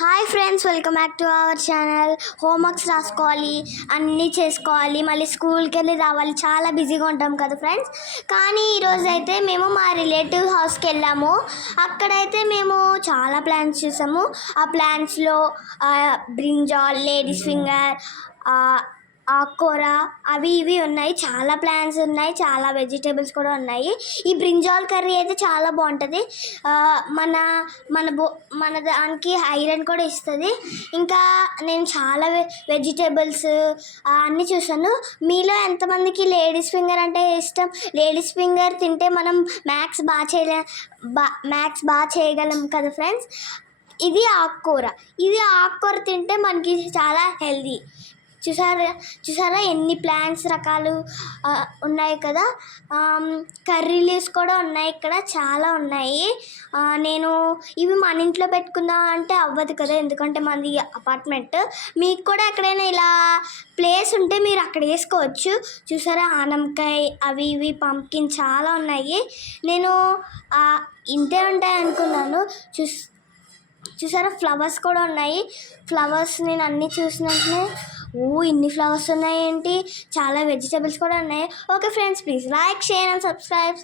Hi friends, welcome back to our channel. Homeworks రాసుకోవాలి, అన్నీ చేసుకోవాలి, మళ్ళీ స్కూల్కి వెళ్ళి రావాలి. చాలా బిజీగా ఉంటాం కదా ఫ్రెండ్స్. కానీ ఈరోజు అయితే మేము మా రిలేటివ్ హౌస్కి వెళ్ళాము. అక్కడైతే మేము చాలా ప్లాంట్స్ చూసాము. ఆ ప్లాంట్స్లో బ్రింజాల్, లేడీస్ ఫింగర్, ఆకుకూర అవి ఇవి ఉన్నాయి. చాలా ప్లాంట్స్ ఉన్నాయి, చాలా వెజిటేబుల్స్ కూడా ఉన్నాయి. ఈ బ్రింజాల్ కర్రీ అయితే చాలా బాగుంటుంది. మన మన బో మన దానికి ఐరన్ కూడా ఇస్తుంది. ఇంకా నేను చాలా వెజిటేబుల్స్ అన్నీ చూసాను. మీలో ఎంతమందికి లేడీస్ ఫింగర్ అంటే ఇష్టం? లేడీస్ ఫింగర్ తింటే మనం మ్యాథ్స్ బాగా చేయగలం కదా ఫ్రెండ్స్. ఇది ఆకుకూర తింటే మనకి చాలా హెల్దీ. చూసారా ఎన్ని ప్లాంట్స్ రకాలు ఉన్నాయి కదా. కర్రీ లీవ్స్ కూడా ఉన్నాయి, ఇక్కడ చాలా ఉన్నాయి. నేను ఇవి మన ఇంట్లో పెట్టుకుందాం అంటే అవ్వదు కదా, ఎందుకంటే మనది అపార్ట్మెంట్. మీకు కూడా ఎక్కడైనా ఇలా ప్లేస్ ఉంటే మీరు అక్కడ వేసుకోవచ్చు. చూసారా ఆనపకాయ, అవి ఇవి పంకిన్ చాలా ఉన్నాయి. నేను ఇంతే ఉంటాయి అనుకున్నాను. చూసారా ఫ్లవర్స్ కూడా ఉన్నాయి. ఫ్లవర్స్ నేను అన్నీ చూసినట్లే ఇన్ని ఫ్లవర్స్ ఉన్నాయేంటి, చాలా వెజిటేబుల్స్ కూడా ఉన్నాయి. Okay friends, please like, share and subscribe.